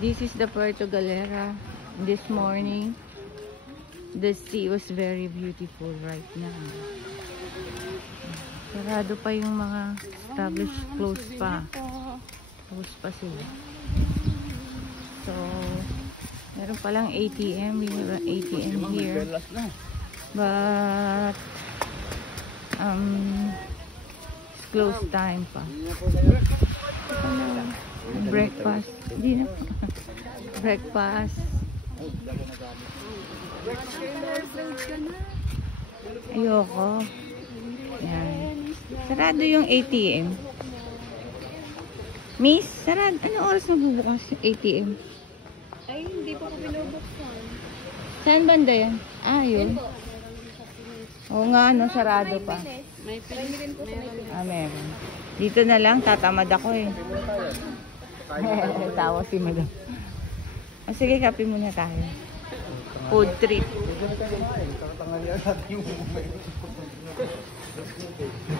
This is the Puerto Galera. This morning, the sea was very beautiful right now. Sarado pa yung mga established, close pa. Close pa sila. So, meron palang ATM. We have an ATM here. But, it's close time pa. Hello. Breakfast. Hindi na. Breakfast. Ayoko. Yan. Sarado yung ATM. Miss, sarado. Ano oras magbubukas yung ATM? Ay, hindi pa ko binubuksan. Saan banda yan? Ah, yun. Oo nga, no, sarado pa. May pin po. Ah, meron. Dito na lang, tatamad ako eh. Tawa si madam. Ah, sige, kape muna tayo. Food trip.